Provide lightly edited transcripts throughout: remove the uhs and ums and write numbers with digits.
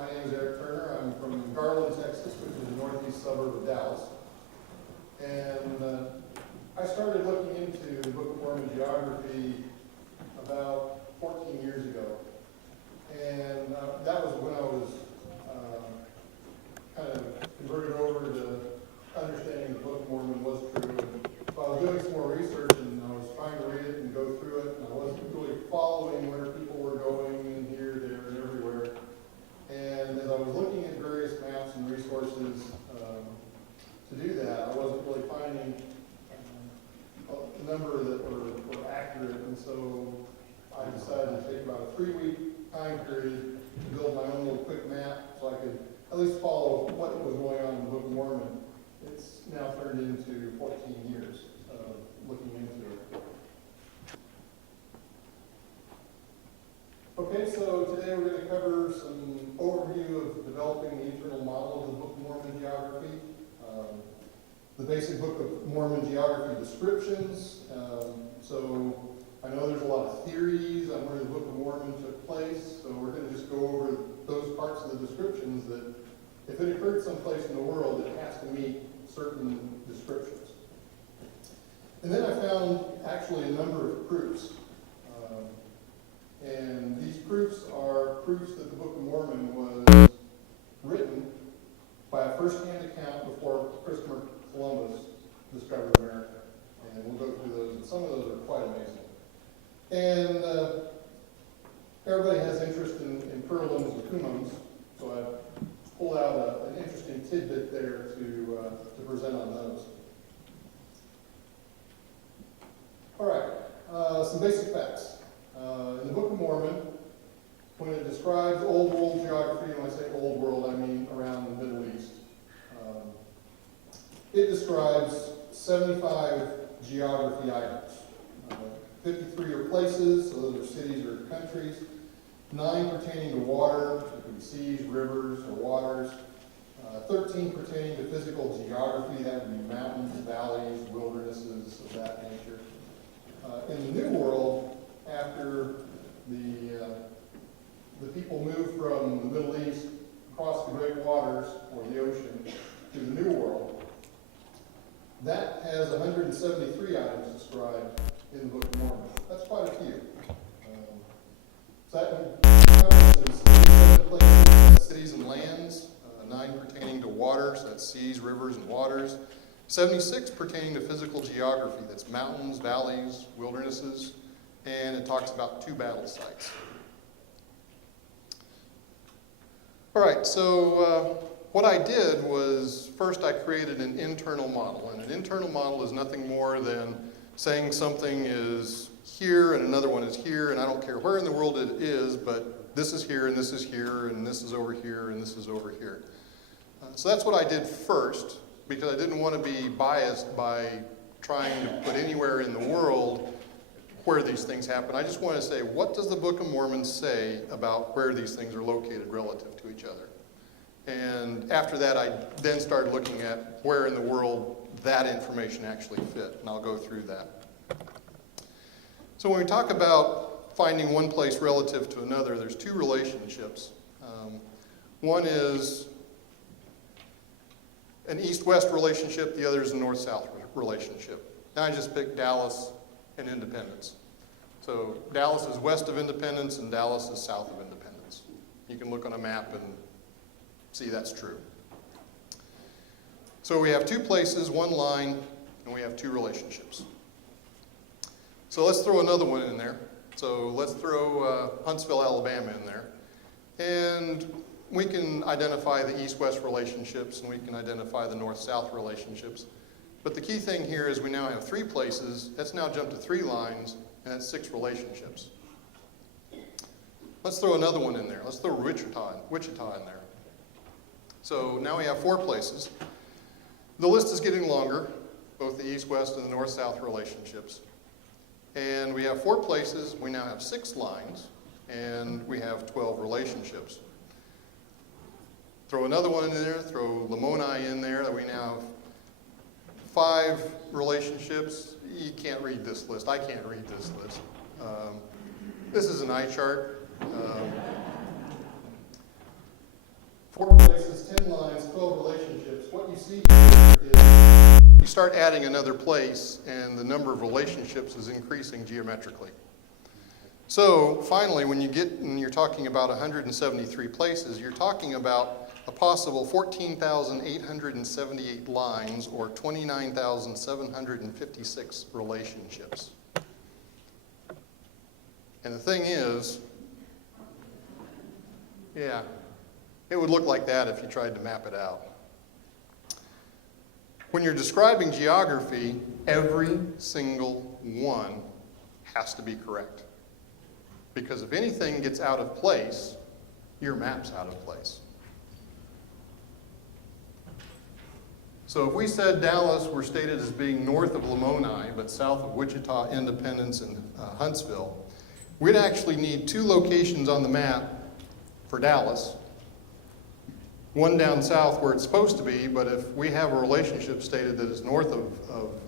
My name is Eric Turner. I'm from Garland, Texas, which is a northeast suburb of Dallas. And I started looking into the Book of Mormon geography about 14 years ago. And that was when I was kind of converted over to understanding the Book of Mormon was true. And so I was doing some more research and I was trying to read it and go through it. And I wasn't really following where people were going and here, there, and everywhere. And as I was looking at various maps and resources to do that, I wasn't really finding a number that were accurate. And so I decided to take about a 3-week time period to build my own little quick map so I could at least follow what was going on in the Book of Mormon. It's now turned into 14 years of looking into it. Okay, so today we're going to cover some overview of developing the internal model of the Book of Mormon geography, the basic Book of Mormon geography descriptions. So I know there's a lot of theories on where the Book of Mormon took place, so we're going to just go over those parts of the descriptions that if it occurred someplace in the world, it has to meet certain descriptions. And then I found actually a number of proofs. And these proofs are proofs that the Book of Mormon was written by a first-hand account before Christopher Columbus discovered America. And we'll go through those, and some of those are quite amazing. And everybody has interest in Purlums and Cumums, so I pulled out an interesting tidbit there to present on those. All right, some basic facts. In the Book of Mormon, when it describes Old World geography, and when I say Old World, I mean around the Middle East, it describes 75 geography items. 53 are places, so those are cities or countries. 9 pertaining to water, it could be seas, rivers, or waters. 13 pertaining to physical geography, that would be mountains, valleys, wildernesses, of that nature. In the New World, after the people moved from the Middle East across the great waters, or the ocean, to the New World, that has 173 items described in the Book of Mormon. That's quite a few. So that encompasses 37 places, cities and lands, 9 pertaining to waters, that's seas, rivers, and waters, 76 pertaining to physical geography, that's mountains, valleys, wildernesses, and it talks about 2 battle sites. All right, so what I did was first I created an internal model, and an internal model is nothing more than saying something is here and another one is here, and I don't care where in the world it is, but this is here and this is here and this is over here and this is over here. So that's what I did first, because I didn't want to be biased by trying to put anywhere in the world where these things happen. I just want to say, what does the Book of Mormon say about where these things are located relative to each other? And after that, I then started looking at where in the world that information actually fit, and I'll go through that. So when we talk about finding one place relative to another, there's 2 relationships. One is an east-west relationship, the other is a north-south relationship. Now I just picked Dallas and Independence. So Dallas is west of Independence and Dallas is south of Independence. You can look on a map and see that's true. So we have 2 places, 1 line, and we have 2 relationships. So let's throw another one in there. So let's throw Huntsville, Alabama in there. And we can identify the east-west relationships and we can identify the north-south relationships. But the key thing here is we now have 3 places. That's now jumped to 3 lines, and that's 6 relationships. Let's throw another one in there. Let's throw Wichita in there. So now we have 4 places. The list is getting longer, both the east-west and the north-south relationships. And we have 4 places. We now have 6 lines, and we have 12 relationships. Throw another one in there. Throw Lamoni in there. We now have 5 relationships. You can't read this list. I can't read this list. This is an eye chart. 10 lines, 12 relationships, what you see here is you start adding another place, and the number of relationships is increasing geometrically. So finally, when you get and you're talking about 173 places, you're talking about a possible 14,878 lines or 29,756 relationships. And the thing is, yeah, it would look like that if you tried to map it out. When you're describing geography, every single one has to be correct. Because if anything gets out of place, your map's out of place. So if we said Dallas were stated as being north of Lamoni, but south of Wichita, Independence, and Huntsville, we'd actually need two locations on the map for Dallas. One down south where it's supposed to be, but if we have a relationship stated that is north of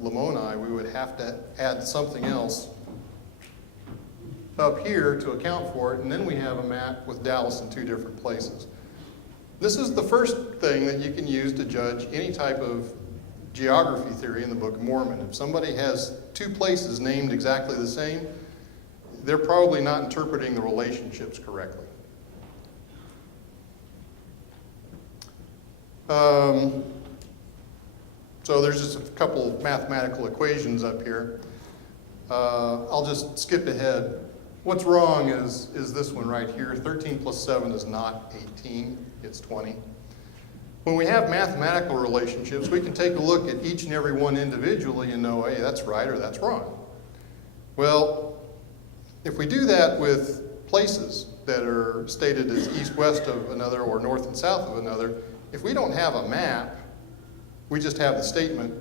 Lamoni, we would have to add something else up here to account for it, and then we have a map with Dallas in two different places. This is the first thing that you can use to judge any type of geography theory in the Book of Mormon. If somebody has two places named exactly the same, they're probably not interpreting the relationships correctly. So there's just a couple mathematical equations up here. I'll just skip ahead. What's wrong is this one right here. 13 plus 7 is not 18, it's 20. When we have mathematical relationships, we can take a look at each and every one individually and know, hey, that's right or that's wrong. Well, if we do that with places that are stated as east-west of another or north and south of another, if we don't have a map, we just have the statement,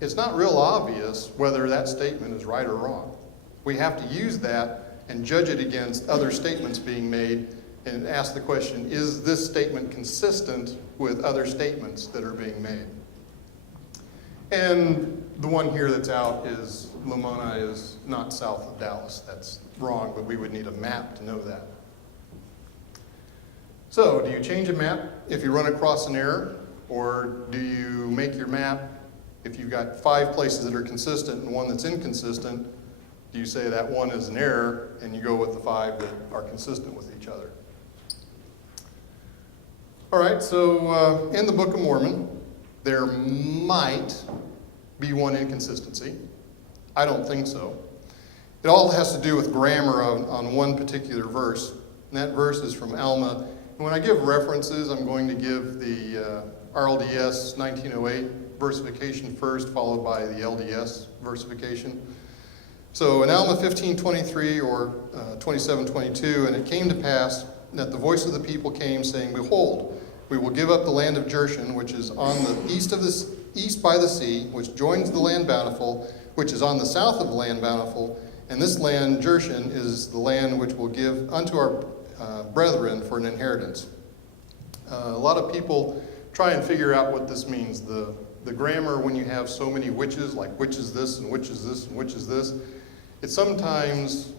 it's not real obvious whether that statement is right or wrong. We have to use that and judge it against other statements being made and ask the question, is this statement consistent with other statements that are being made? And the one here that's out is Lamoni is not south of Dallas. That's wrong, but we would need a map to know that. So, do you change a map if you run across an error? Or do you make your map, if you've got 5 places that are consistent and one that's inconsistent, do you say that one is an error and you go with the 5 that are consistent with each other? All right, so in the Book of Mormon, there might be one inconsistency. I don't think so. It all has to do with grammar on one particular verse, and that verse is from Alma. And when I give references, I'm going to give the RLDS 1908 versification first, followed by the LDS versification. So in Alma 15:23 or 27:22, and it came to pass that the voice of the people came, saying, Behold, we will give up the land of Jershon, which is on the east by the sea, which joins the land bountiful, which is on the south of the land bountiful, and this land Jershon is the land which we'll give unto our brethren for an inheritance. A lot of people try and figure out what this means. The grammar, when you have so many whiches, like which is this and which is this and which is this, it's sometimes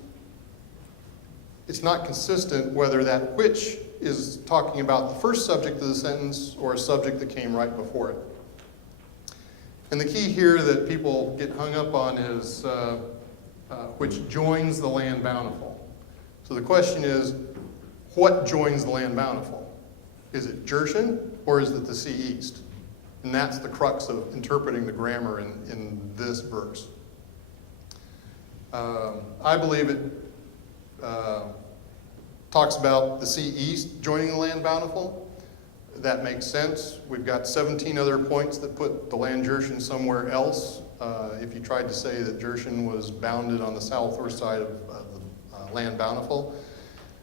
it's not consistent whether that which is talking about the first subject of the sentence or a subject that came right before it. And the key here that people get hung up on is which joins the land bountiful. So the question is, what joins the land bountiful? Is it Jershon or is it the sea east? And that's the crux of interpreting the grammar in this verse. I believe it talks about the sea east joining the land bountiful. That makes sense. We've got 17 other points that put the land Jershon somewhere else. If you tried to say that Jershon was bounded on the southwest side of the land bountiful.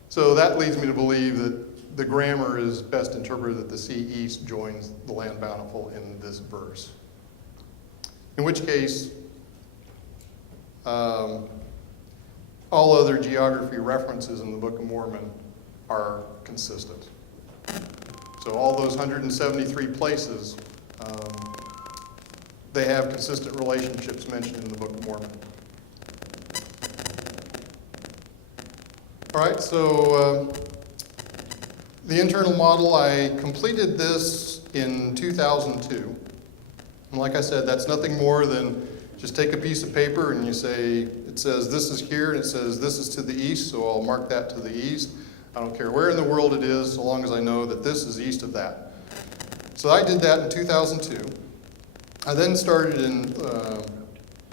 So that leads me to believe that the grammar is best interpreted that the sea east joins the land bountiful in this verse. In which case, all other geography references in the Book of Mormon are consistent. So all those 173 places, they have consistent relationships mentioned in the Book of Mormon. All right, so The internal model, I completed this in 2002. And like I said, that's nothing more than just take a piece of paper and you say, it says this is here and it says this is to the east, so I'll mark that to the east. I don't care where in the world it is, so long as I know that this is east of that. So I did that in 2002. I then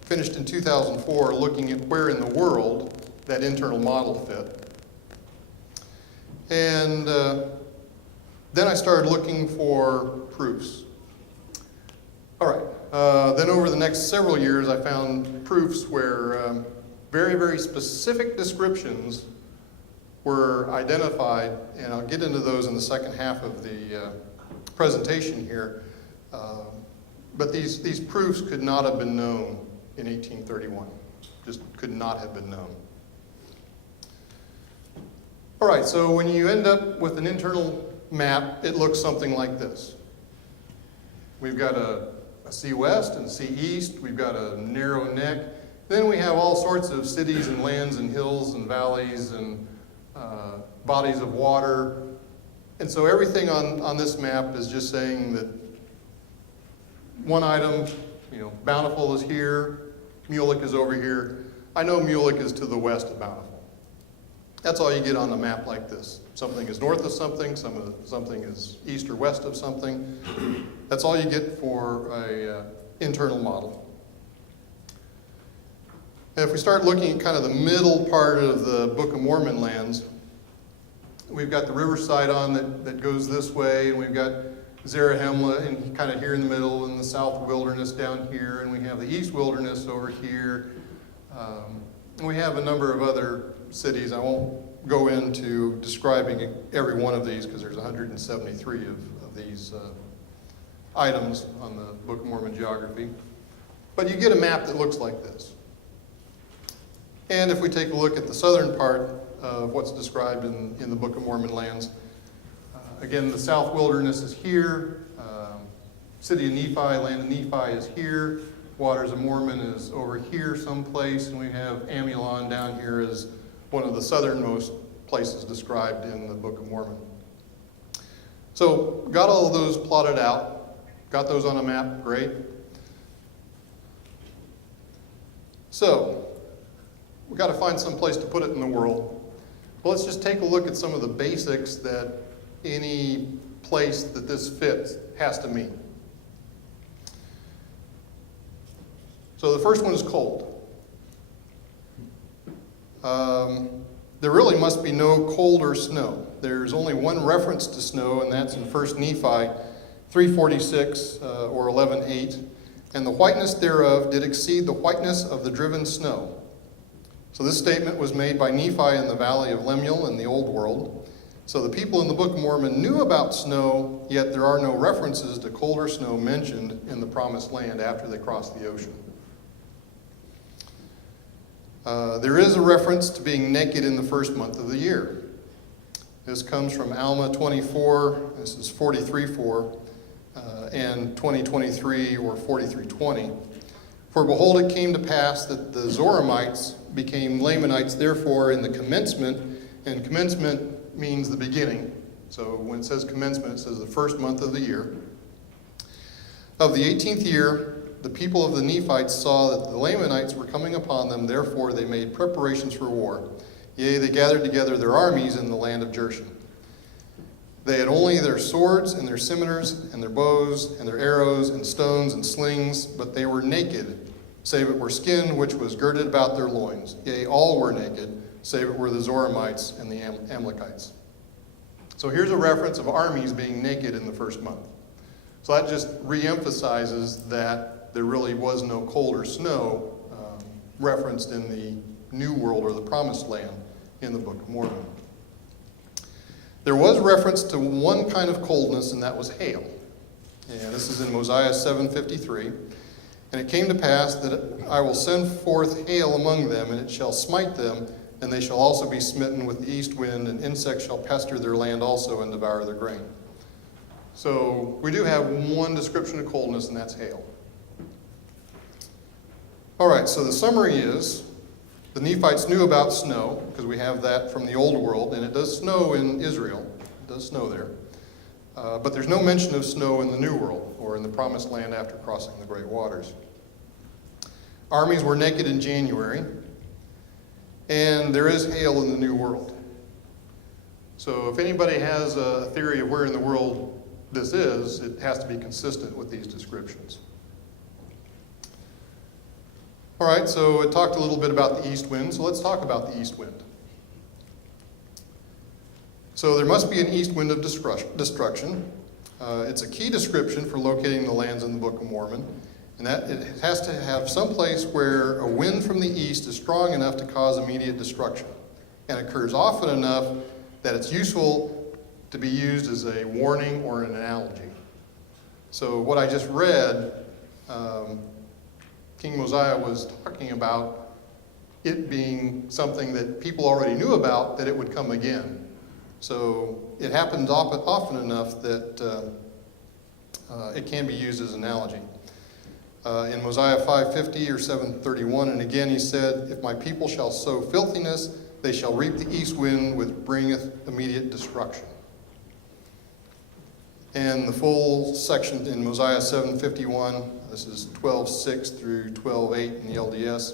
finished in 2004 looking at where in the world that internal model fit. And then I started looking for proofs. All right, then over the next several years I found proofs where very, very specific descriptions were identified, and I'll get into those in the second half of the presentation here. But these proofs could not have been known in 1831, just could not have been known. All right, so when you end up with an internal map, it looks something like this. We've got a sea west and sea east, we've got a narrow neck, then we have all sorts of cities and lands and hills and valleys and bodies of water. And so everything on this map is just saying that one item, Bountiful is here, Mulek is over here. I know Mulek is to the west of Bountiful. That's all you get on a map like this. Something is north of something, something is east or west of something. That's all you get for an internal model. And if we start looking at kind of the middle part of the Book of Mormon lands, we've got the riverside on that goes this way, and we've got Zarahemla and kind of here in the middle, and the south wilderness down here, and we have the east wilderness over here. And we have a number of other cities. I won't go into describing every one of these because there's 173 of these items on the Book of Mormon geography. But you get a map that looks like this. And if we take a look at the southern part of what's described in the Book of Mormon lands, again, the south wilderness is here. City of Nephi, land of Nephi is here. Waters of Mormon is over here someplace. And we have Amulon down here as one of the southernmost places described in the Book of Mormon. So got all of those plotted out. Got those on a map, great. So we've got to find some place to put it in the world. Well, let's just take a look at some of the basics that any place that this fits has to meet. So the first one is cold. There really must be no cold or snow. There's only one reference to snow, and that's in 1 Nephi 3:46 or 11:8. And the whiteness thereof did exceed the whiteness of the driven snow. So this statement was made by Nephi in the valley of Lemuel in the Old World. So the people in the Book of Mormon knew about snow, yet there are no references to cold or snow mentioned in the Promised Land after they crossed the ocean. There is a reference to being naked in the first month of the year. This comes from Alma 24, this is 43:4, and 20:23 or 43:20. For behold, it came to pass that the Zoramites became Lamanites, therefore, in the commencement, and commencement means the beginning. So when it says commencement, it says the first month of the year. Of the 18th year, the people of the Nephites saw that the Lamanites were coming upon them, therefore they made preparations for war. Yea, they gathered together their armies in the land of Jershon. They had only their swords and their scimitars and their bows and their arrows and stones and slings, but they were naked, save it were skin which was girded about their loins. Yea, all were naked, save it were the Zoramites and the Amalekites. So here's a reference of armies being naked in the first month. So that just reemphasizes that there really was no cold or snow referenced in the New World or the Promised Land in the Book of Mormon. There was reference to one kind of coldness, and that was hail. And this is in Mosiah 7:53. And it came to pass that I will send forth hail among them, and it shall smite them, and they shall also be smitten with the east wind, and insects shall pester their land also and devour their grain. So we do have one description of coldness, and that's hail. All right, so the summary is the Nephites knew about snow, because we have that from the Old World, and it does snow in Israel. It does snow there. But there's no mention of snow in the New World or in the Promised Land after crossing the Great Waters. Armies were naked in January, and there is hail in the New World. So if anybody has a theory of where in the world this is, it has to be consistent with these descriptions. All right, so it talked a little bit about the east wind, so let's talk about the east wind. So there must be an east wind of destruction. It's a key description for locating the lands in the Book of Mormon, and that it has to have some place where a wind from the east is strong enough to cause immediate destruction, and occurs often enough that it's useful to be used as a warning or an analogy. So what I just read, King Mosiah was talking about it being something that people already knew about, that it would come again. So it happens often enough that it can be used as an analogy. In Mosiah 5:50 or 7:31, and again he said, "If my people shall sow filthiness, they shall reap the east wind, which bringeth immediate destruction." And the full section in Mosiah 7:51, this is 12:6 through 12:8 in the LDS.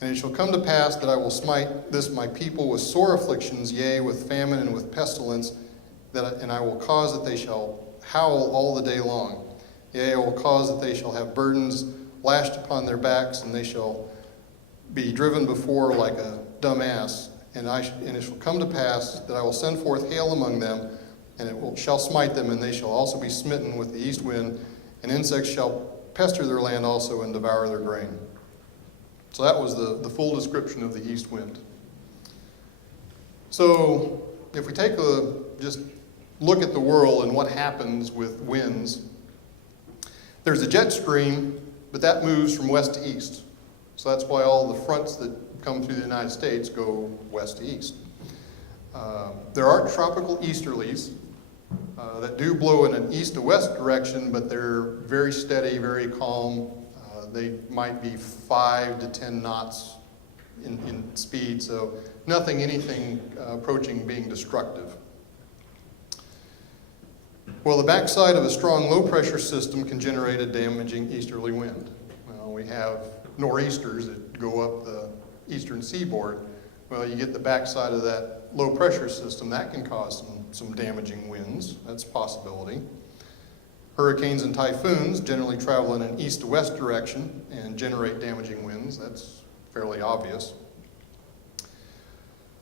"And it shall come to pass that I will smite this my people with sore afflictions, yea, with famine and with pestilence, and I will cause that they shall howl all the day long. Yea, I will cause that they shall have burdens lashed upon their backs, and they shall be driven before like a dumb ass. And it shall come to pass that I will send forth hail among them, and shall smite them, and they shall also be smitten with the east wind, and insects shall pester their land also and devour their grain." So that was the full description of the east wind. So if we just look at the world and what happens with winds, there's a jet stream, but that moves from west to east. So that's why all the fronts that come through the United States go west to east. There are tropical easterlies that do blow in an east to west direction, but they're very steady, very calm. They might be 5 to 10 knots in speed, so anything approaching being destructive. Well, the backside of a strong low-pressure system can generate a damaging easterly wind. Well, we have nor'easters that go up the eastern seaboard. Well, you get the backside of that low-pressure system, that can cause some damaging winds. That's a possibility. Hurricanes and typhoons generally travel in an east to west direction and generate damaging winds. That's fairly obvious.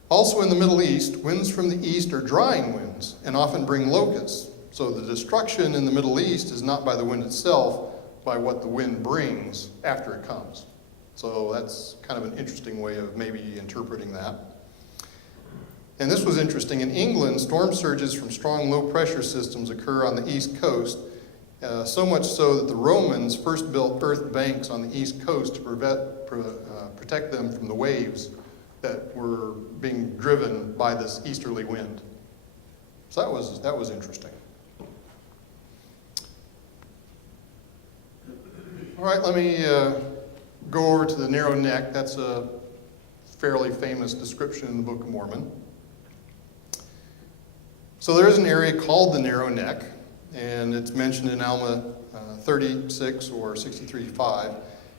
Also in the Middle East, winds from the east are drying winds and often bring locusts. So the destruction in the Middle East is not by the wind itself, by what the wind brings after it comes. So that's kind of an interesting way of maybe interpreting that. And this was interesting. In England, storm surges from strong low-pressure systems occur on the east coast, so much so that the Romans first built earth banks on the east coast to protect them from the waves that were being driven by this easterly wind. So that was interesting. All right, let me go over to the narrow neck. That's a fairly famous description in the Book of Mormon. So there is an area called the narrow neck, and it's mentioned in Alma 36 or 63:5.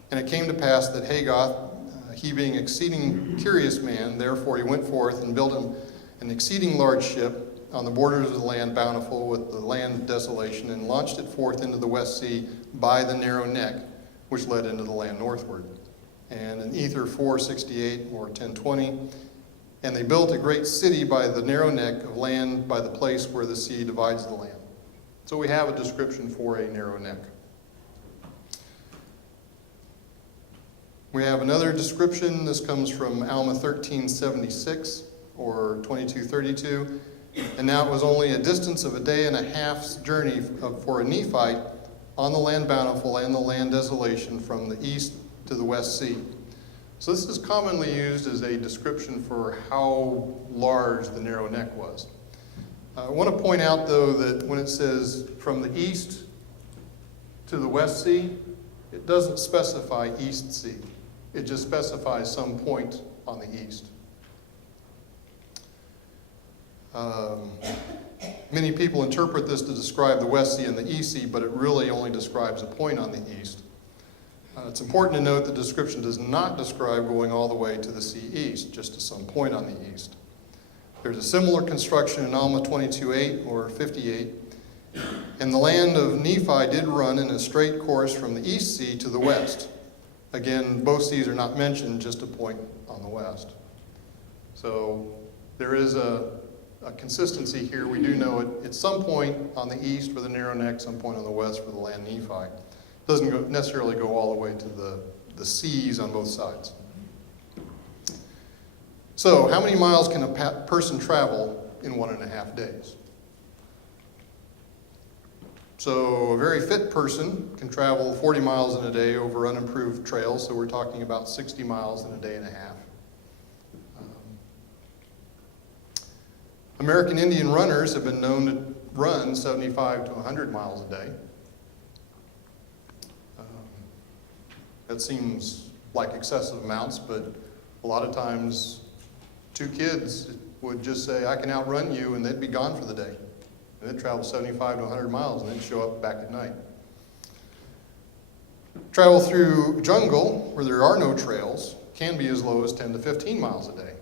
"And it came to pass that Hagoth, he being exceeding curious man, therefore he went forth and built him an exceeding large ship on the borders of the land bountiful with the land desolation, and launched it forth into the West Sea by the narrow neck, which led into the land northward." And in Ether 4:68 or 10:20, "And they built a great city by the narrow neck of land by the place where the sea divides the land." So we have a description for a narrow neck. We have another description. This comes from Alma 13:76 or 22:32. "And now it was only a distance of a day and a half's journey for a Nephite on the land bountiful and the land desolation from the east to the West Sea." So this is commonly used as a description for how large the narrow neck was. I want to point out, though, that when it says from the east to the West Sea, it doesn't specify East Sea. It just specifies some point on the east. Many people interpret this to describe the West Sea and the East Sea, but it really only describes a point on the east. It's important to note the description does not describe going all the way to the sea east, just to some point on the east. There's a similar construction in Alma 22:8 or 58, and the land of Nephi did run in a straight course from the east sea to the west. Again, both seas are not mentioned, just a point on the west. So there is a consistency here. We do know at some point on the east for the narrow neck, some point on the west for the land Nephi. Doesn't necessarily go all the way to the seas on both sides. So how many miles can a person travel in 1.5 days? So a very fit person can travel 40 miles in a day over unimproved trails, so we're talking about 60 miles in a day and a half. American Indian runners have been known to run 75 to 100 miles a day. That seems like excessive amounts, but a lot of times 2 kids would just say, I can outrun you, and they'd be gone for the day. And they'd travel 75 to 100 miles, and they'd show up back at night. Travel through jungle, where there are no trails, can be as low as 10 to 15 miles a day.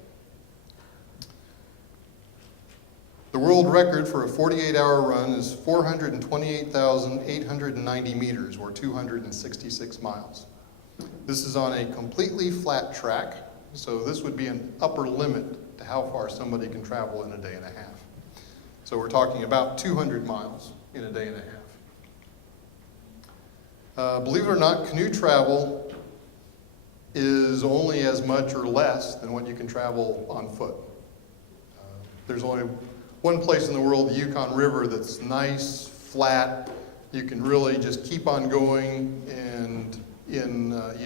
The world record for a 48-hour run is 428,890 meters, or 266 miles. This is on a completely flat track, so this would be an upper limit to how far somebody can travel in a day and a half. So we're talking about 200 miles in a day and a half. Believe it or not, canoe travel is only as much or less than what you can travel on foot. There's only one place in the world, the Yukon River, that's nice, flat. You can really just keep on going, and you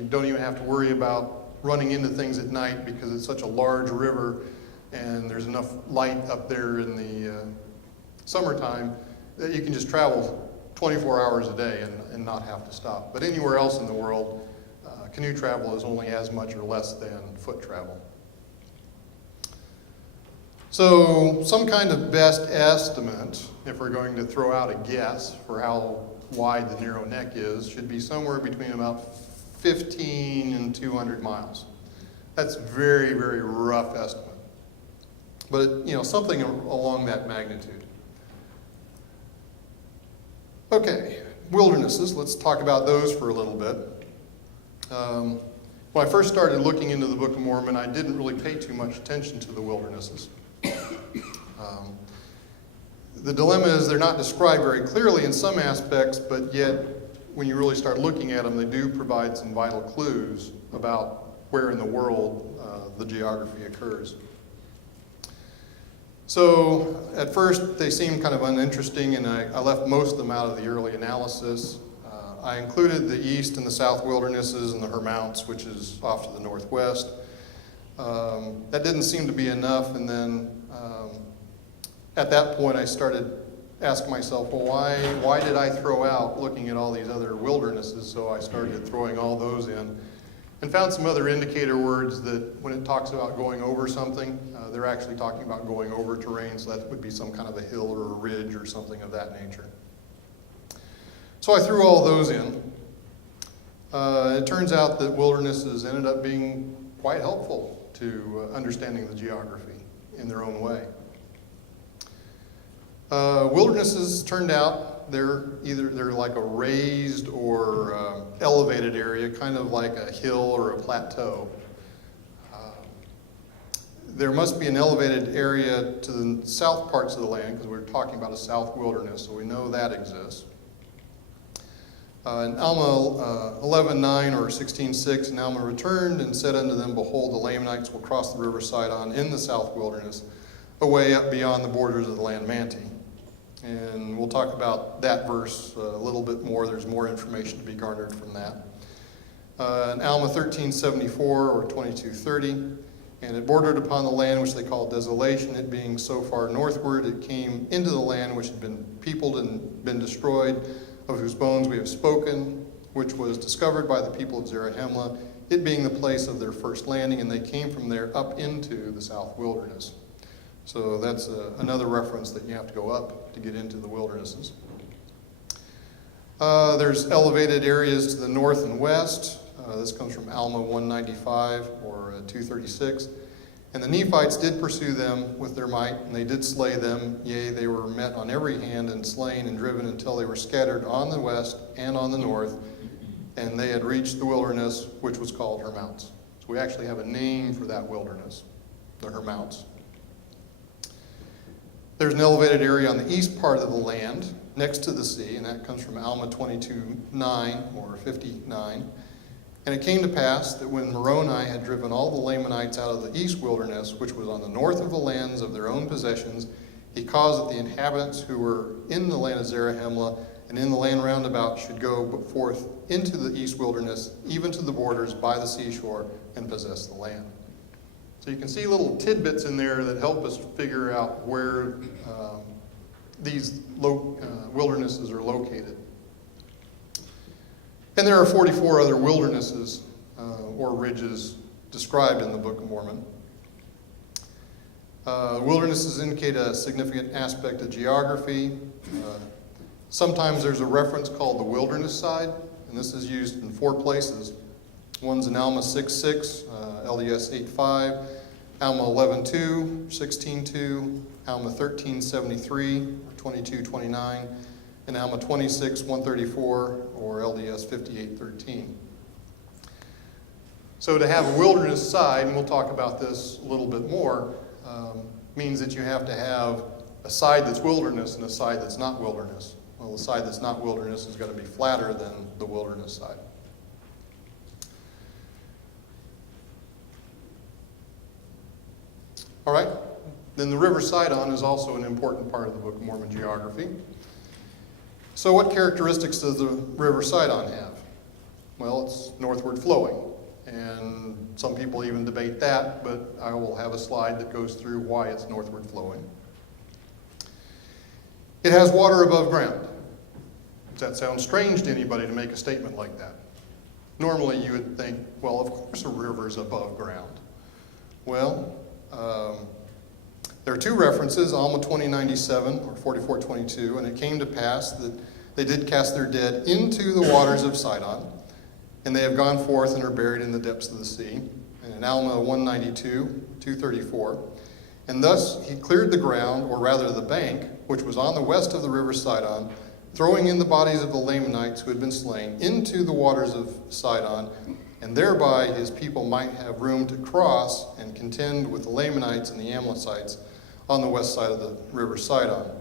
don't even have to worry about running into things at night because it's such a large river and there's enough light up there in the summertime that you can just travel 24 hours a day and not have to stop. But anywhere else in the world, canoe travel is only as much or less than foot travel. So some kind of best estimate, if we're going to throw out a guess for how wide the narrow neck is, should be somewhere between about 15 and 200 miles. That's very, very rough estimate. But something along that magnitude. Okay, wildernesses, let's talk about those for a little bit. When I first started looking into the Book of Mormon, I didn't really pay too much attention to the wildernesses. The dilemma is they're not described very clearly in some aspects, but yet when you really start looking at them, they do provide some vital clues about where in the world the geography occurs. So at first they seemed kind of uninteresting, and I left most of them out of the early analysis. I included the east and the south wildernesses and the Hermounts, which is off to the northwest. That didn't seem to be enough, and then at that point I started asking myself, well, why did I throw out looking at all these other wildernesses? So I started throwing all those in and found some other indicator words that when it talks about going over something, they're actually talking about going over terrain, so that would be some kind of a hill or a ridge or something of that nature. So I threw all those in. It turns out that wildernesses ended up being quite helpful to understanding the geography in their own way. Wildernesses turned out they're like a raised or elevated area, kind of like a hill or a plateau. There must be an elevated area to the south parts of the land, because we're talking about a south wilderness, so we know that exists. In Alma 11:9 or 16:6, and Alma returned and said unto them, Behold, the Lamanites will cross the river Sidon in the south wilderness, away up beyond the borders of the land Manti. And we'll talk about that verse a little bit more. There's more information to be garnered from that. In Alma 13:74 or 22:30, and it bordered upon the land which they call desolation, it being so far northward, it came into the land which had been peopled and been destroyed, of whose bones we have spoken, which was discovered by the people of Zarahemla, it being the place of their first landing, and they came from there up into the south wilderness. So that's another reference that you have to go up to get into the wildernesses. There's elevated areas to the north and west. This comes from Alma 195 or 236. And the Nephites did pursue them with their might, and they did slay them. Yea, they were met on every hand and slain and driven until they were scattered on the west and on the north, and they had reached the wilderness, which was called Hermounts. So we actually have a name for that wilderness, the Hermounts. There's an elevated area on the east part of the land, next to the sea, and that comes from Alma 22:9 or 59. And it came to pass that when Moroni had driven all the Lamanites out of the east wilderness, which was on the north of the lands of their own possessions, he caused that the inhabitants who were in the land of Zarahemla and in the land round about should go forth into the east wilderness, even to the borders by the seashore, and possess the land. So you can see little tidbits in there that help us figure out where these wildernesses are located. And there are 44 other wildernesses or ridges described in the Book of Mormon. Wildernesses indicate a significant aspect of geography. Sometimes there's a reference called the wilderness side, and this is used in 4 places. One's in Alma 6:6, LDS 8:5, Alma 11:2, 16:2, Alma 13:73, 22:29, and Alma 26:134, or LDS 58:13. So to have a wilderness side, and we'll talk about this a little bit more, means that you have to have a side that's wilderness and a side that's not wilderness. Well, the side that's not wilderness is going to be flatter than the wilderness side. All right, then the River Sidon is also an important part of the Book of Mormon geography. So what characteristics does the River Sidon have? Well, it's northward flowing, and some people even debate that, but I will have a slide that goes through why it's northward flowing. It has water above ground. Does that sound strange to anybody to make a statement like that? Normally you would think, well, of course a river is above ground. Well, there are 2 references, Alma 20:97 or 44:22, and it came to pass that they did cast their dead into the waters of Sidon, and they have gone forth and are buried in the depths of the sea. And in Alma 192, 234, and thus he cleared the ground, or rather the bank, which was on the west of the river Sidon, throwing in the bodies of the Lamanites who had been slain into the waters of Sidon, and thereby his people might have room to cross and contend with the Lamanites and the Amalekites on the west side of the river Sidon.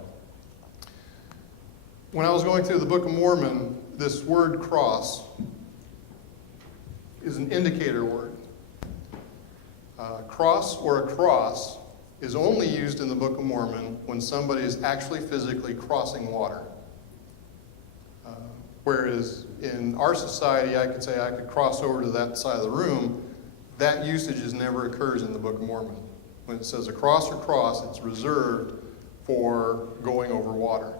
When I was going through the Book of Mormon, this word cross is an indicator word. Cross or across is only used in the Book of Mormon when somebody is actually physically crossing water. Whereas in our society, I could say I could cross over to that side of the room. That usage never occurs in the Book of Mormon. When it says across or cross, it's reserved for going over water.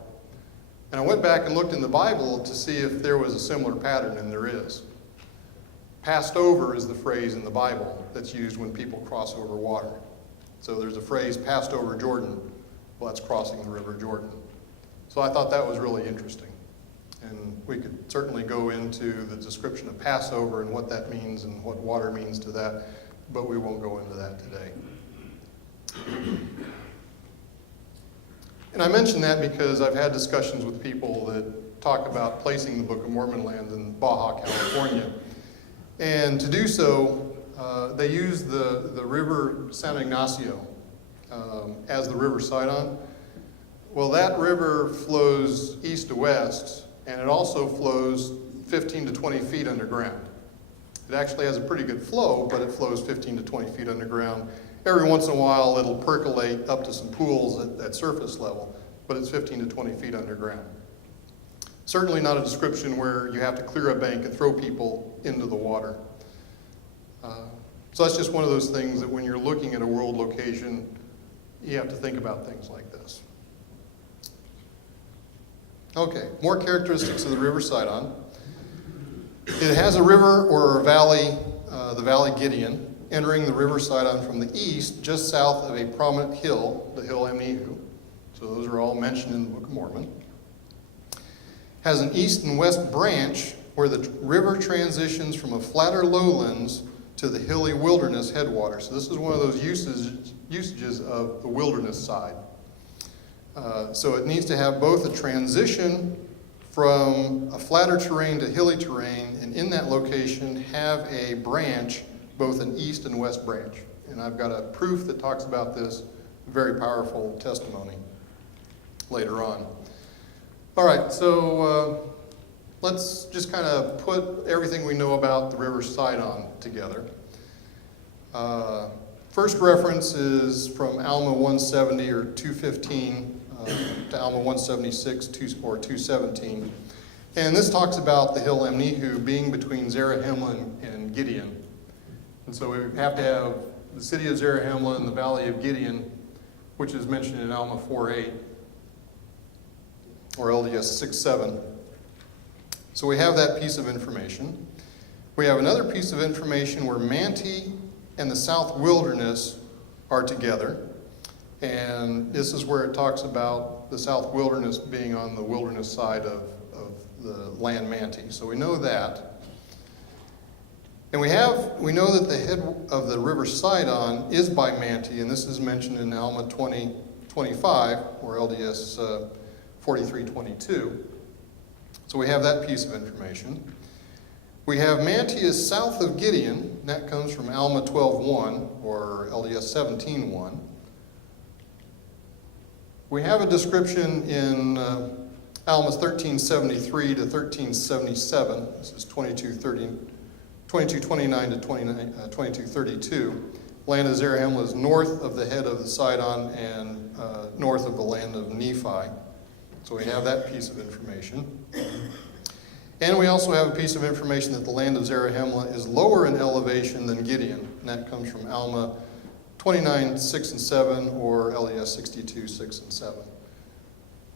And I went back and looked in the Bible to see if there was a similar pattern, and there is. Passed over is the phrase in the Bible that's used when people cross over water. So there's a phrase, passed over Jordan. Well, that's crossing the river Jordan. So I thought that was really interesting. And we could certainly go into the description of Passover and what that means and what water means to that, but we won't go into that today. And I mention that because I've had discussions with people that talk about placing the Book of Mormon land in Baja, California. And to do so, they use the river San Ignacio as the river Sidon. Well, that river flows east to west, and it also flows 15 to 20 feet underground. It actually has a pretty good flow, but it flows 15 to 20 feet underground. Every once in a while, it'll percolate up to some pools at surface level, but it's 15 to 20 feet underground. Certainly not a description where you have to clear a bank and throw people into the water. So that's just one of those things that when you're looking at a world location, you have to think about things like this. Okay, more characteristics of the river Sidon. It has a river or a valley, the Valley Gideon, entering the river Sidon from the east, just south of a prominent hill, the hill Emnihu. So those are all mentioned in the Book of Mormon. Has an east and west branch where the river transitions from a flatter lowlands to the hilly wilderness headwater. So this is one of those usages of the wilderness side. So it needs to have both a transition from a flatter terrain to hilly terrain, and in that location have a branch, both an east and west branch. And I've got a proof that talks about this, very powerful testimony later on. All right, so let's just kind of put everything we know about the river Sidon together. First reference is from Alma 170 or 215 to Alma 176 or 217. And this talks about the hill Emnihu being between Zarahemla and Gideon. And so we have to have the city of Zarahemla and the valley of Gideon, which is mentioned in Alma 4:8 or LDS 6:7. So we have that piece of information. We have another piece of information where Manti and the South Wilderness are together. And this is where it talks about the South Wilderness being on the wilderness side of the land Manti. So we know that. And we know that the head of the river Sidon is by Manti, and this is mentioned in Alma 20:25 or LDS 43:22. So we have that piece of information. We have Manti is south of Gideon, and that comes from Alma 12:1 or LDS 17:1. We have a description in Alma's 1373 to 1377. This is 2229 to 2232. Land of Zarahemla is north of the head of the Sidon and north of the land of Nephi. So we have that piece of information. And we also have a piece of information that the land of Zarahemla is lower in elevation than Gideon, and that comes from Alma 29:6 and 7 or LES 62:6 and 7.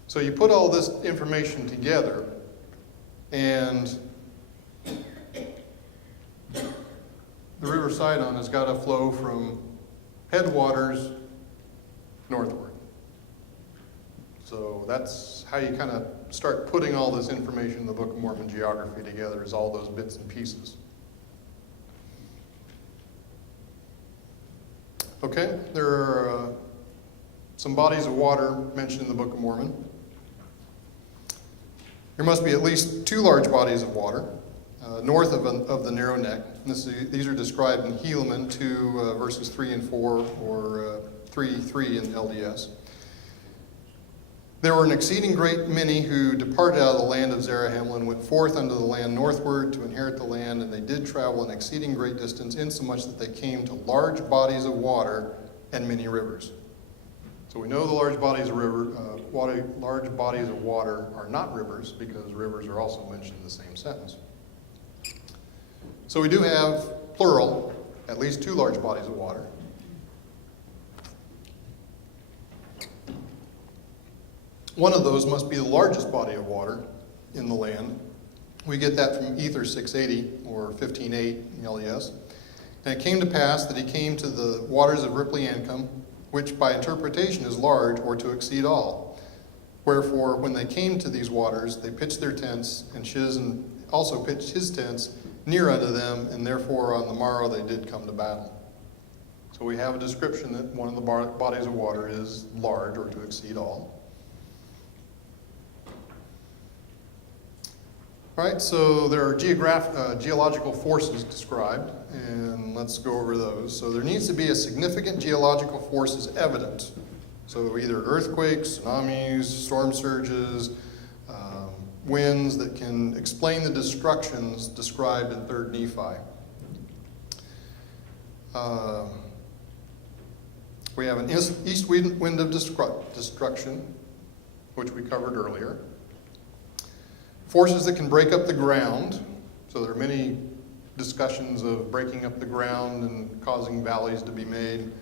So you put all this information together, and the river Sidon has got to flow from headwaters northward. So that's how you kind of start putting all this information in the Book of Mormon geography together, is all those bits and pieces. Okay, there are some bodies of water mentioned in the Book of Mormon. There must be at least 2 large bodies of water north of the narrow neck. These are described in Helaman 2 verses 3 and 4 or 3:3 in LDS. There were an exceeding great many who departed out of the land of Zarahemla and went forth unto the land northward to inherit the land, and they did travel an exceeding great distance, insomuch that they came to large bodies of water and many rivers. So we know the large bodies of water are not rivers, because rivers are also mentioned in the same sentence. So we do have, plural, at least 2 large bodies of water. One of those must be the largest body of water in the land. We get that from Ether 680 or 15:8 in LES. And it came to pass that he came to the waters of Ripley-Ancum, which by interpretation is large or to exceed all. Wherefore, when they came to these waters, they pitched their tents, and Shiz also pitched his tents near unto them, and therefore on the morrow they did come to battle. So we have a description that one of the bodies of water is large or to exceed all. All right, so there are geological forces described, and let's go over those. So there needs to be a significant geological forces evident. So either earthquakes, tsunamis, storm surges, winds that can explain the destructions described in 3rd Nephi. We have an east wind of destruction, which we covered earlier. Forces that can break up the ground. So there are many discussions of breaking up the ground and causing valleys to be made.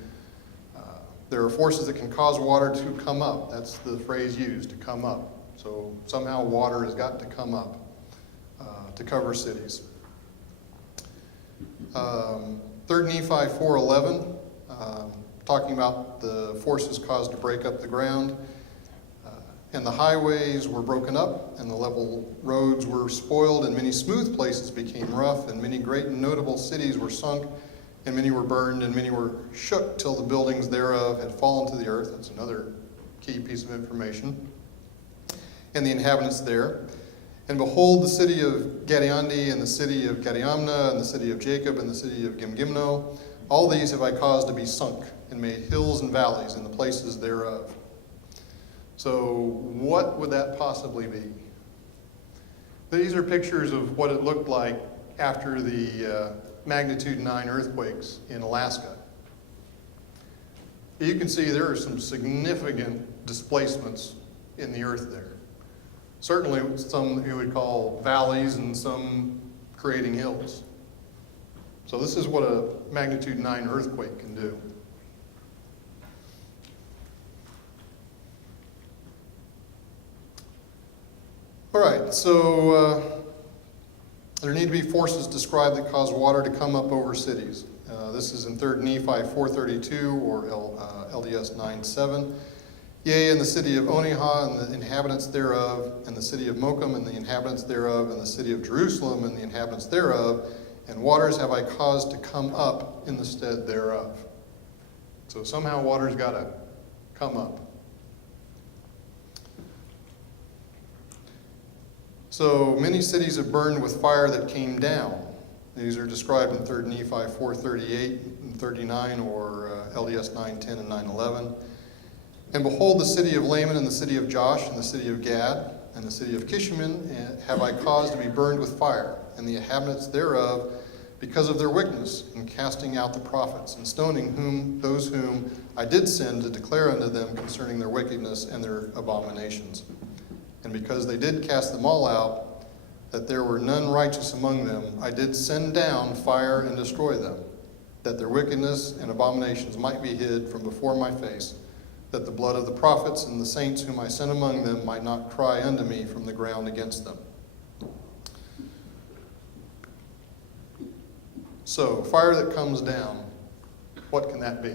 There are forces that can cause water to come up. That's the phrase used, to come up. So somehow water has got to come up to cover cities. 3 Nephi 4:11, talking about the forces caused to break up the ground. And the highways were broken up, and the level roads were spoiled, and many smooth places became rough, and many great and notable cities were sunk, and many were burned, and many were shook till the buildings thereof had fallen to the earth. That's another key piece of information. And the inhabitants there. And behold, the city of Gadiandi, and the city of Gadiamna, and the city of Jacob, and the city of Gimgimno, all these have I caused to be sunk, and made hills and valleys in the places thereof. So what would that possibly be? These are pictures of what it looked like after the magnitude 9 earthquakes in Alaska. You can see there are some significant displacements in the earth there. Certainly some you would call valleys and some creating hills. So this is what a magnitude 9 earthquake can do. All right, so there need to be forces described that cause water to come up over cities. This is in 3 Nephi 4:32 or LDS 9:7. Yea, in the city of Onihah and the inhabitants thereof, and the city of Mokum and the inhabitants thereof, and the city of Jerusalem and the inhabitants thereof, and waters have I caused to come up in the stead thereof. So somehow water's got to come up. So many cities have burned with fire that came down. These are described in 3 Nephi 4:38 and 39, or LDS 9:10 and 9:11. And behold, the city of Laman and the city of Josh and the city of Gad and the city of Kishman have I caused to be burned with fire, and the inhabitants thereof, because of their wickedness in casting out the prophets and stoning those whom I did send to declare unto them concerning their wickedness and their abominations. And because they did cast them all out, that there were none righteous among them, I did send down fire and destroy them, that their wickedness and abominations might be hid from before my face, that the blood of the prophets and the saints whom I sent among them might not cry unto me from the ground against them. So, fire that comes down, what can that be?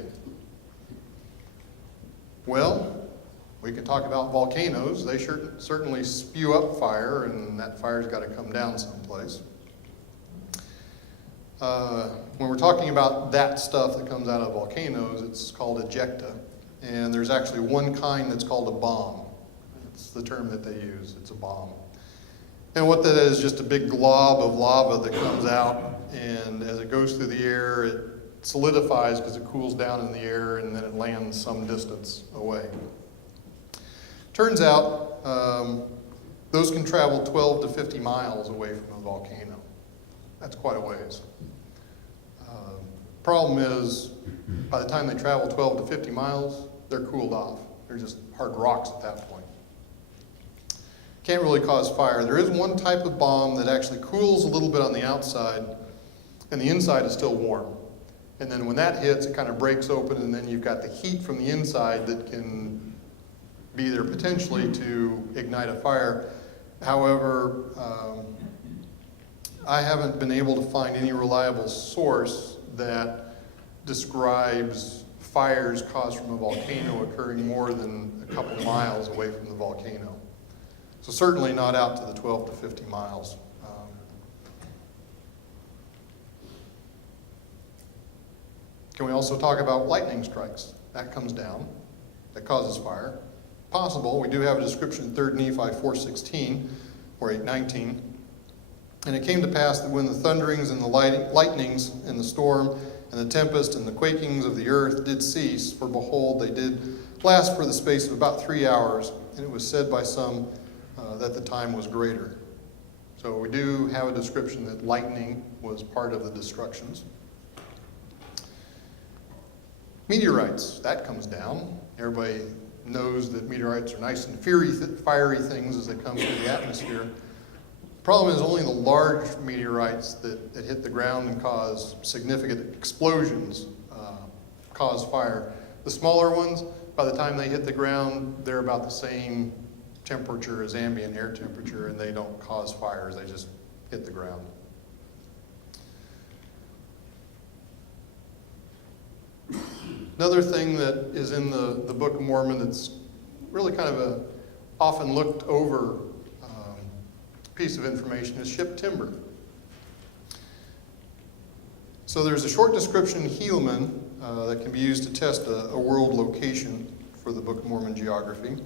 Well, we can talk about volcanoes. They certainly spew up fire, and that fire's got to come down someplace. When we're talking about that stuff that comes out of volcanoes, it's called ejecta. And there's actually one kind that's called a bomb. It's the term that they use. It's a bomb. And what that is just a big glob of lava that comes out, and as it goes through the air, it solidifies because it cools down in the air, and then it lands some distance away. Turns out those can travel 12 to 50 miles away from a volcano. That's quite a ways. Problem is, by the time they travel 12 to 50 miles, they're cooled off. They're just hard rocks at that point. Can't really cause fire. There is one type of bomb that actually cools a little bit on the outside, and the inside is still warm. And then when that hits, it kind of breaks open, and then you've got the heat from the inside that can be there potentially to ignite a fire. However, I haven't been able to find any reliable source that describes fires caused from a volcano occurring more than a couple miles away from the volcano. So certainly not out to the 12 to 50 miles. Can we also talk about lightning strikes? That comes down, that causes fire. Possible. We do have a description in 3 Nephi 4:16 or 8:19. And it came to pass that when the thunderings and the lightnings and the storm and the tempest and the quakings of the earth did cease, for behold, they did last for the space of about 3 hours, and it was said by some that the time was greater. So we do have a description that lightning was part of the destructions. Meteorites, that comes down. Everybody knows that meteorites are nice and fiery things as they come through the atmosphere. The problem is only the large meteorites that hit the ground and cause significant explosions cause fire. The smaller ones, by the time they hit the ground, they're about the same temperature as ambient air temperature, and they don't cause fires, they just hit the ground. Another thing that is in the Book of Mormon that's really kind of a often looked over piece of information is ship timber. So there's a short description in Helaman that can be used to test a world location for the Book of Mormon geography.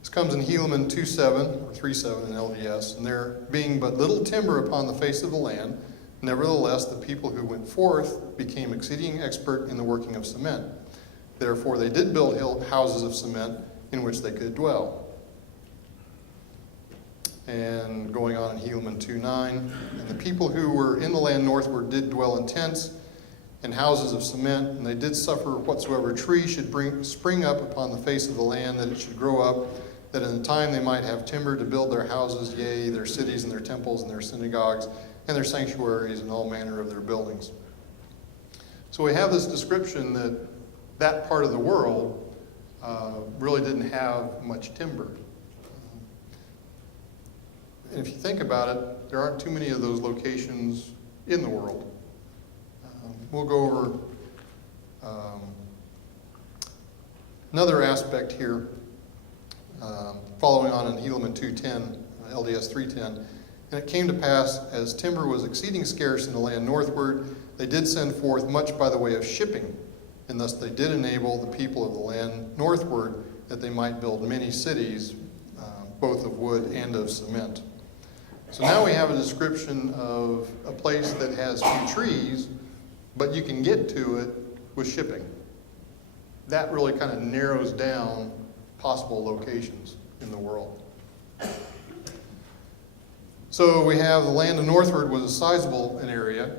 This comes in Helaman 2:7 or 3:7 in LDS, and there being but little timber upon the face of the land, nevertheless the people who went forth became exceeding expert in the working of cement. Therefore they did build houses of cement in which they could dwell. And going on in Helaman 2:9, and the people who were in the land northward did dwell in tents and houses of cement, and they did suffer whatsoever tree should spring up upon the face of the land, that it should grow up, that in the time they might have timber to build their houses, yea, their cities and their temples and their synagogues and their sanctuaries and all manner of their buildings. So we have this description that that part of the world really didn't have much timber. And if you think about it, there aren't too many of those locations in the world. We'll go over another aspect here, following on in Helaman 2:10, LDS 3:10. And it came to pass, as timber was exceeding scarce in the land northward, they did send forth much by the way of shipping, and thus they did enable the people of the land northward that they might build many cities, both of wood and of cement. So now we have a description of a place that has few trees, but you can get to it with shipping. That really kind of narrows down possible locations in the world. So we have the land of northward was a sizable an area,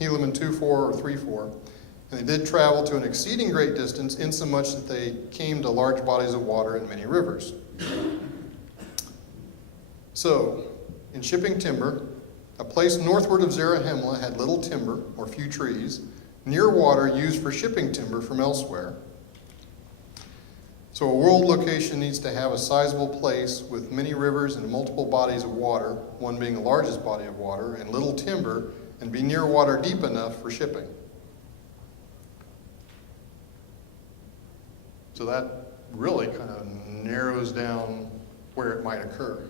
Helaman 2:4 or 3:4, and they did travel to an exceeding great distance, insomuch that they came to large bodies of water and many rivers. So, in shipping timber, a place northward of Zarahemla had little timber, or few trees, near water used for shipping timber from elsewhere. So a world location needs to have a sizable place with many rivers and multiple bodies of water, one being the largest body of water, and little timber, and be near water deep enough for shipping. So that really kind of narrows down where it might occur.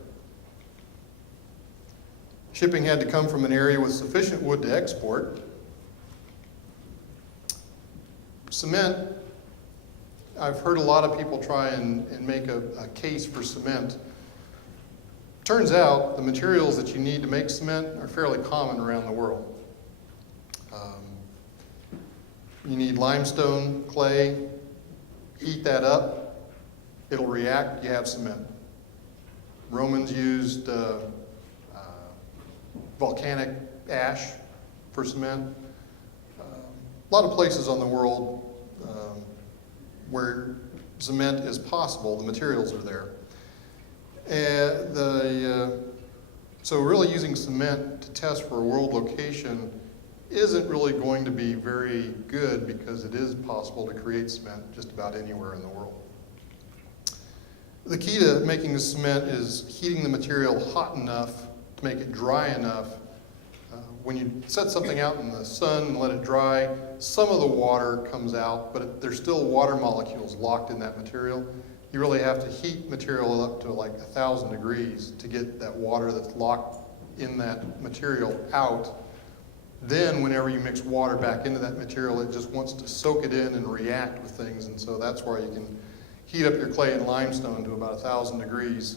Shipping had to come from an area with sufficient wood to export. Cement, I've heard a lot of people try and make a case for cement. Turns out the materials that you need to make cement are fairly common around the world. You need limestone, clay, heat that up, it'll react, you have cement. Romans used volcanic ash for cement. A lot of places on the world where cement is possible, the materials are there. And so really using cement to test for a world location isn't really going to be very good, because it is possible to create cement just about anywhere in the world. The key to making the cement is heating the material hot enough to make it dry enough. When you set something out in the sun and let it dry, some of the water comes out, but there's still water molecules locked in that material. You really have to heat material up to like 1,000 degrees to get that water that's locked in that material out. Then whenever you mix water back into that material, it just wants to soak it in and react with things, and so that's why you can heat up your clay and limestone to about 1,000 degrees.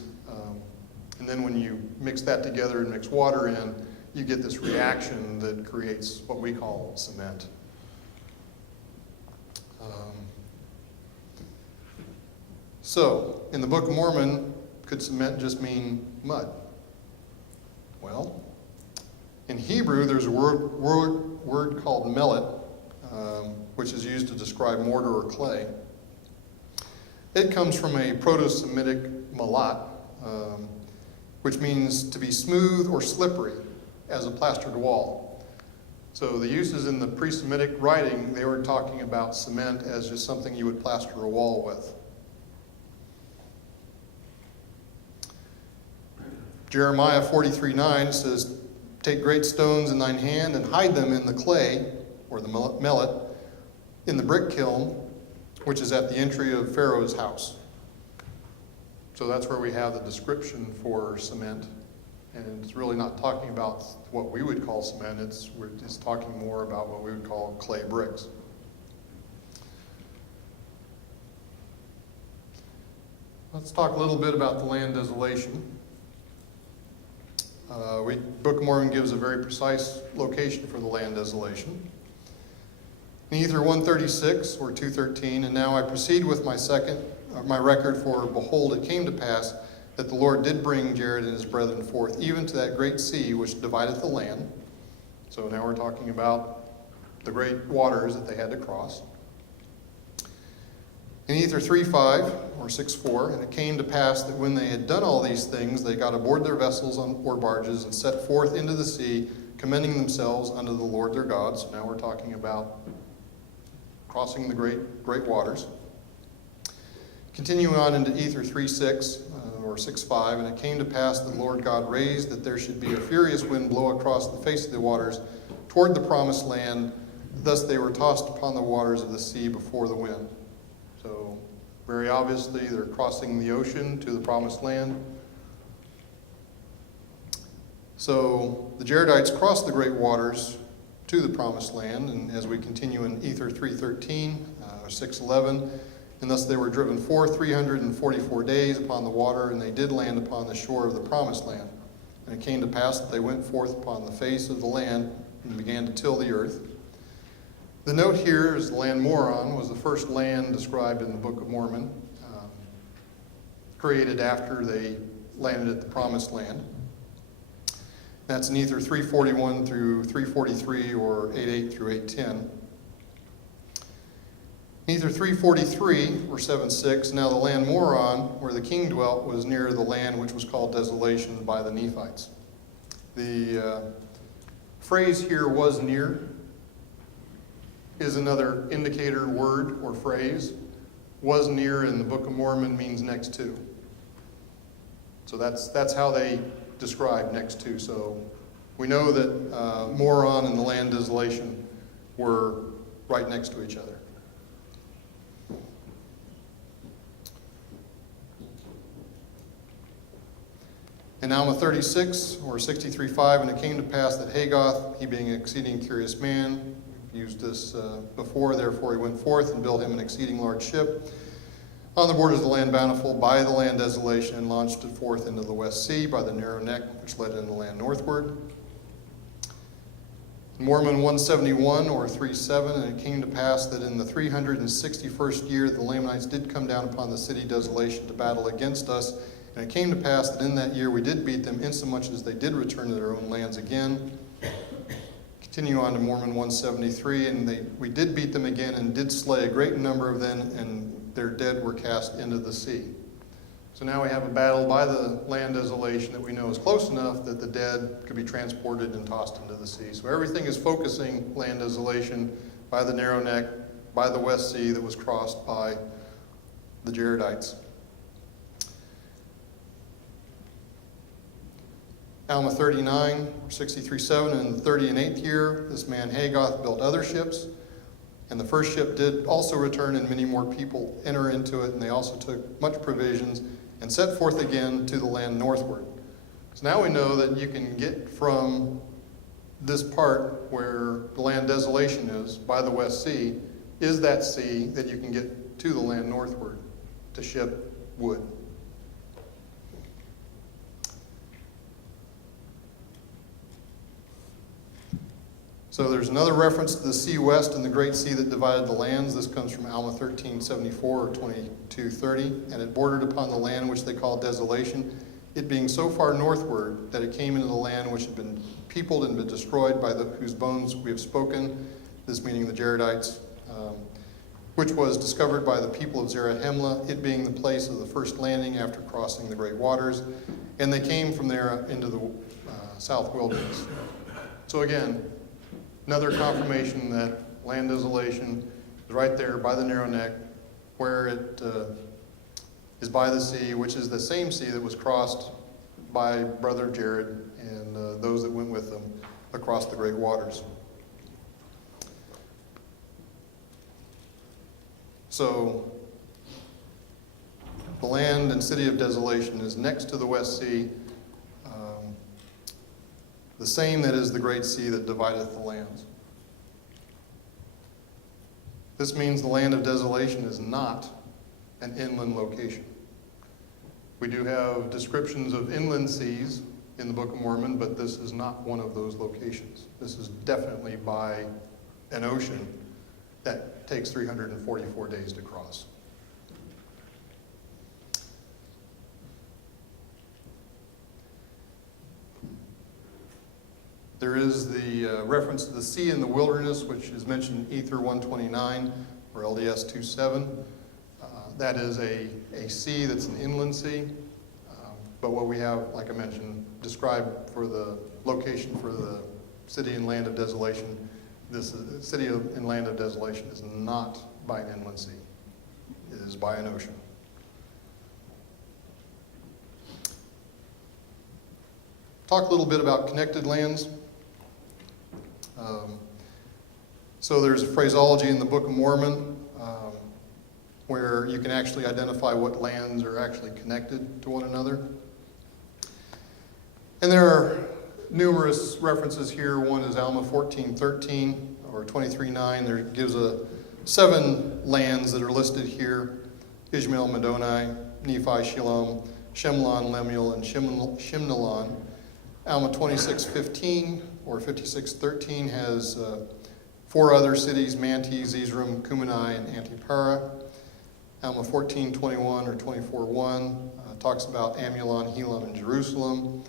And then when you mix that together and mix water in, you get this reaction that creates what we call cement. So, in the Book of Mormon, could cement just mean mud? Well, in Hebrew, there's a word called melet, which is used to describe mortar or clay. It comes from a Proto-Semitic malat, which means to be smooth or slippery, as a plastered wall. So the uses in the pre-Semitic writing, they were talking about cement as just something you would plaster a wall with. Jeremiah 43:9 says, "Take great stones in thine hand and hide them in the clay," or the millet, in the brick kiln, which is at the entry of Pharaoh's house. So that's where we have the description for cement. And it's really not talking about what we would call cement, we're just talking more about what we would call clay bricks. Let's talk a little bit about the land desolation. Book of Mormon gives a very precise location for the land desolation. In either 136 or 213, and now I proceed with my record, for behold, it came to pass that the Lord did bring Jared and his brethren forth, even to that great sea which divideth the land. So now we're talking about the great waters that they had to cross. In either 3:5 or 6:4, and it came to pass that when they had done all these things, they got aboard their vessels or barges and set forth into the sea, commending themselves unto the Lord their God. So now we're talking about crossing the great waters. Continuing on into Ether 3:6 or 6:5, and it came to pass that the Lord God raised that there should be a furious wind blow across the face of the waters toward the promised land. Thus they were tossed upon the waters of the sea before the wind. So very obviously they're crossing the ocean to the promised land. So the Jaredites crossed the great waters to the promised land, and as we continue in Ether 3:13 or 6:11, and thus they were driven forth 344 days upon the water, and they did land upon the shore of the promised land. And it came to pass that they went forth upon the face of the land and began to till the earth. The note here is the land Moron was the first land described in the Book of Mormon, created after they landed at the promised land. That's in Ether 341 through 343 or 8:8 through 8:10. Ether 343 or 7:6, now the land Moron, where the king dwelt, was near the land which was called Desolation by the Nephites. The phrase here, was near, is another indicator word or phrase. Was near in the Book of Mormon means next to. So that's how they describe next to. So we know that Moron and the land desolation were right next to each other. In Alma 36 or 63:5, and it came to pass that Hagoth, he being an exceeding curious man, used this before, therefore he went forth and built him an exceeding large ship on the borders of the land Bountiful by the land Desolation, and launched it forth into the West Sea by the narrow neck which led into the land northward. In Mormon 171 or 3:7, and it came to pass that in the 361st year the Lamanites did come down upon the city Desolation to battle against us. And it came to pass that in that year we did beat them, insomuch as they did return to their own lands again. Continue on to Mormon 173, and we did beat them again, and did slay a great number of them, and their dead were cast into the sea. So now we have a battle by the land Desolation that we know is close enough that the dead could be transported and tossed into the sea. So everything is focusing land Desolation by the narrow neck, by the West Sea that was crossed by the Jaredites. Alma 39, 63:7, and in the 38th year, this man Hagoth built other ships, and the first ship did also return, and many more people enter into it, and they also took much provisions, and set forth again to the land northward. So now we know that you can get from this part where the land Desolation is, by the West Sea, is that sea that you can get to the land northward to ship wood. So there's another reference to the sea west and the great sea that divided the lands. This comes from Alma 1374 or 2230. And it bordered upon the land which they call Desolation, it being so far northward that it came into the land which had been peopled and been destroyed by whose bones we have spoken, this meaning the Jaredites, which was discovered by the people of Zarahemla, it being the place of the first landing after crossing the great waters. And they came from there into the south wilderness. So again, another confirmation that land Desolation is right there by the narrow neck, where it is by the sea, which is the same sea that was crossed by brother Jared and those that went with them across the great waters. So the land and city of desolation is next to the West Sea, the same that is the great sea that divideth the lands. This means the land of desolation is not an inland location. We do have descriptions of inland seas in the Book of Mormon, but this is not one of those locations. This is definitely by an ocean that takes 344 days to cross. There is the reference to the sea in the wilderness, which is mentioned in Ether 129 or LDS 27. That is a sea that's an inland sea. But what we have, like I mentioned, described for the location for the city and land of desolation, this city and land of desolation is not by an inland sea. It is by an ocean. Talk a little bit about connected lands. So there's a phraseology in the Book of Mormon where you can actually identify what lands are actually connected to one another. And there are numerous references here. One is Alma 14:13 or 23:9. There gives 7 lands that are listed here: Ishmael, Madoni, Nephi, Shilam, Shemlon, Lemuel, and Shimnalon. Alma 26:15 or 56:13 has 4 other cities: Manti, Zeezrom, Kumenai, and Antipara. Alma 14:21 or 24:1 talks about Amulon, Helam, and Jerusalem.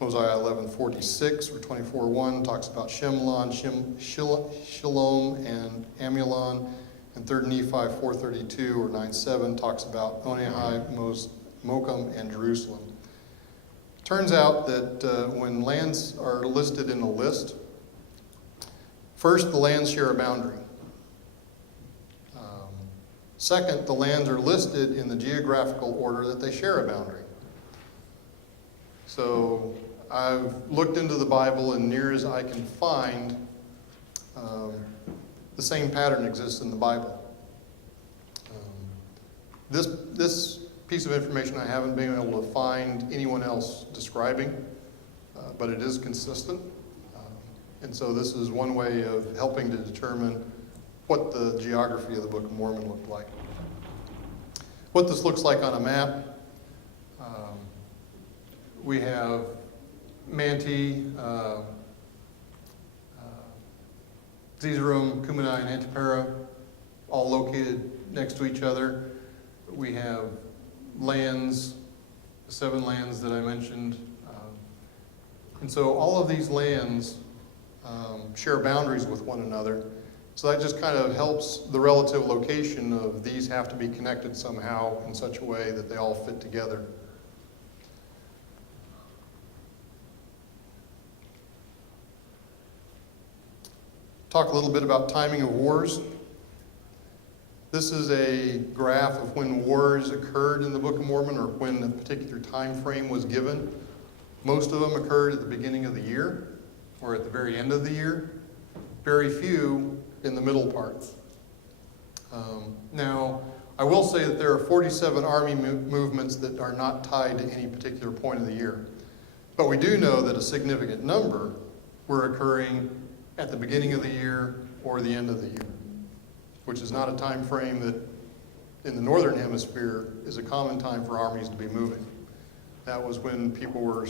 Mosiah 11:46 or 24:1 talks about Shemlon, Shalom, and Amulon. And 3 Nephi 4:32 or 9:7 talks about Onehai, Mokum, and Jerusalem. Turns out that when lands are listed in a list, first, the lands share a boundary. Second, the lands are listed in the geographical order that they share a boundary. So I've looked into the Bible, and near as I can find, the same pattern exists in the Bible. This piece of information I haven't been able to find anyone else describing, but it is consistent. And so this is one way of helping to determine what the geography of the Book of Mormon looked like. What this looks like on a map, we have Manti, Zeezrom, Kumenai, and Antipara, all located next to each other. We have lands, the 7 lands that I mentioned. And so all of these lands share boundaries with one another. So that just kind of helps the relative location of these have to be connected somehow in such a way that they all fit together. Talk a little bit about timing of wars. This is a graph of when wars occurred in the Book of Mormon, or when a particular time frame was given. Most of them occurred at the beginning of the year or at the very end of the year. Very few in the middle part. Now, I will say that there are 47 army movements that are not tied to any particular point of the year. But we do know that a significant number were occurring at the beginning of the year or the end of the year, which is not a time frame that in the northern hemisphere is a common time for armies to be moving. That was when people were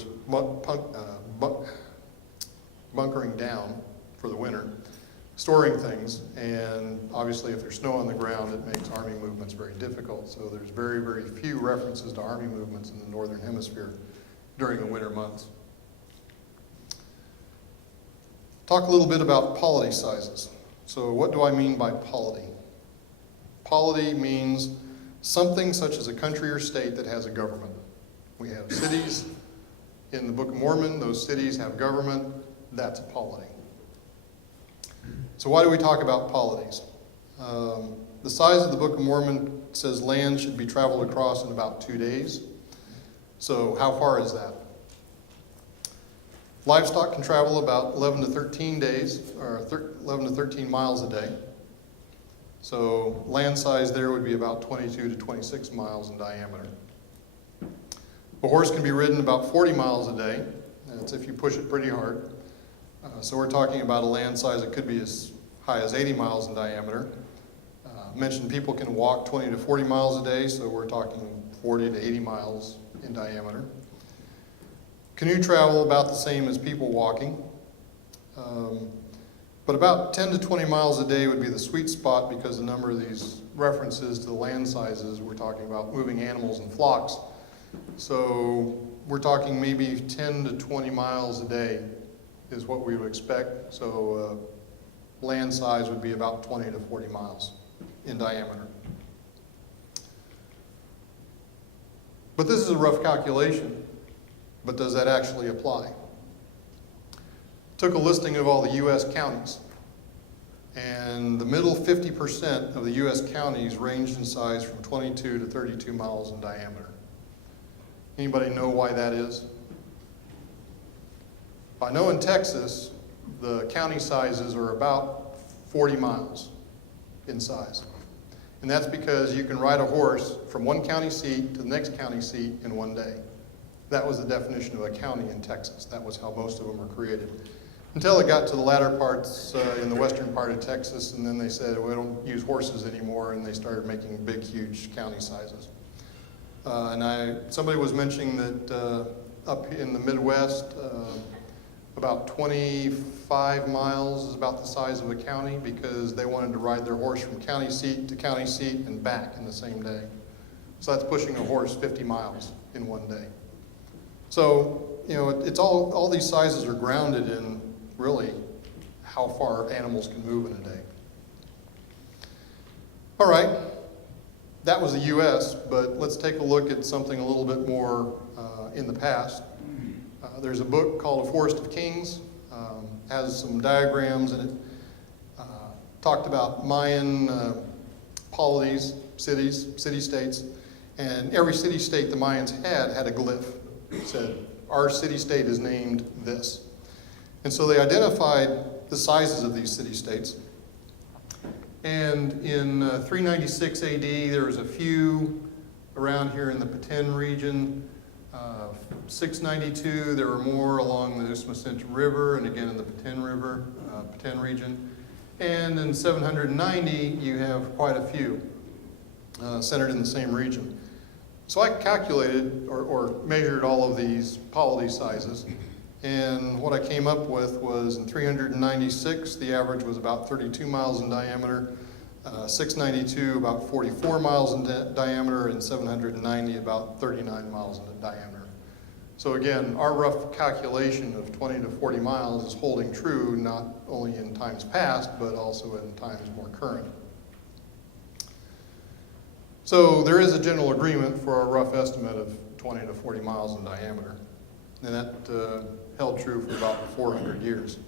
bunkering down for the winter, storing things, and obviously if there's snow on the ground, it makes army movements very difficult. So there's very, very few references to army movements in the northern hemisphere during the winter months. Talk a little bit about polity sizes. So what do I mean by polity? Polity means something such as a country or state that has a government. We have cities in the Book of Mormon. Those cities have government. That's a polity. So why do we talk about polities? The size of the Book of Mormon says land should be traveled across in about 2 days. So how far is that? Livestock can travel about 11 to 13 days, or 11 to 13 miles a day. So land size there would be about 22 to 26 miles in diameter. A horse can be ridden about 40 miles a day. That's if you push it pretty hard. So we're talking about a land size that could be as high as 80 miles in diameter. Mentioned people can walk 20 to 40 miles a day, so we're talking 40 to 80 miles in diameter. Canoe travel about the same as people walking. But about 10 to 20 miles a day would be the sweet spot because a number of these references to the land sizes, we're talking about moving animals in flocks. So we're talking maybe 10 to 20 miles a day is what we would expect. So land size would be about 20 to 40 miles in diameter. But this is a rough calculation, but does that actually apply? Took a listing of all the U.S. counties, and the middle 50% of the U.S. counties ranged in size from 22 to 32 miles in diameter. Anybody know why that is? I know in Texas, the county sizes are about 40 miles in size. And that's because you can ride a horse from one county seat to the next county seat in one day. That was the definition of a county in Texas. That was how most of them were created. Until it got to the latter parts in the western part of Texas, and then they said, we don't use horses anymore, and they started making big, huge county sizes. Somebody was mentioning that up in the Midwest, about 25 miles is about the size of a county because they wanted to ride their horse from county seat to county seat and back in the same day. So that's pushing a horse 50 miles in one day. So, you know, it's all these sizes are grounded in really how far animals can move in a day. All right, that was the U.S., but let's take a look at something a little bit more in the past. There's a book called A Forest of Kings, has some diagrams in it, talked about Mayan polities, cities, city-states, and every city-state the Mayans had a glyph. It said, our city-state is named this. And so they identified the sizes of these city-states. And in 396 AD, there was a few around here in the Peten region. 692, there were more along the Usumacinta River and again in the Peten River, Peten region. And in 790, you have quite a few centered in the same region. So I calculated or measured all of these polity sizes, and what I came up with was in 396, the average was about 32 miles in diameter, 692 about 44 miles in diameter, and 790 about 39 miles in diameter. So again, our rough calculation of 20 to 40 miles is holding true not only in times past, but also in times more current. So there is a general agreement for a rough estimate of 20 to 40 miles in diameter. And that held true for about 400 years.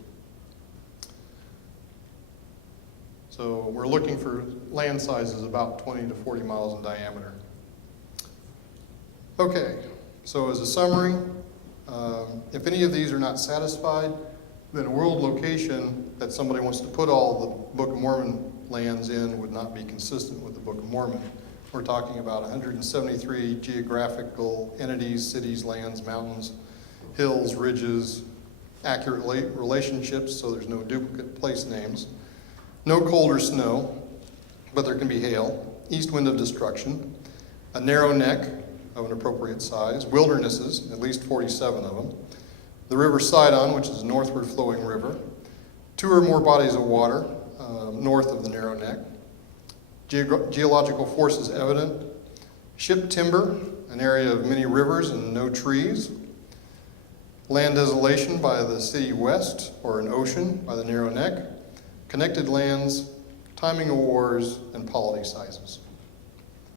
So we're looking for land sizes about 20 to 40 miles in diameter. Okay, so as a summary, if any of these are not satisfied, then a world location that somebody wants to put all the Book of Mormon lands in would not be consistent with the Book of Mormon. We're talking about 173 geographical entities, cities, lands, mountains, hills, ridges, accurate relationships, so there's no duplicate place names. No cold or snow, but there can be hail. East wind of destruction. A narrow neck of an appropriate size. Wildernesses, at least 47 of them. The river Sidon, which is a northward flowing river. 2 or more bodies of water north of the narrow neck. Geological forces evident. Ship timber, an area of many rivers and no trees. Land desolation by the city west, or an ocean by the narrow neck. Connected lands, timing of wars, and polity sizes.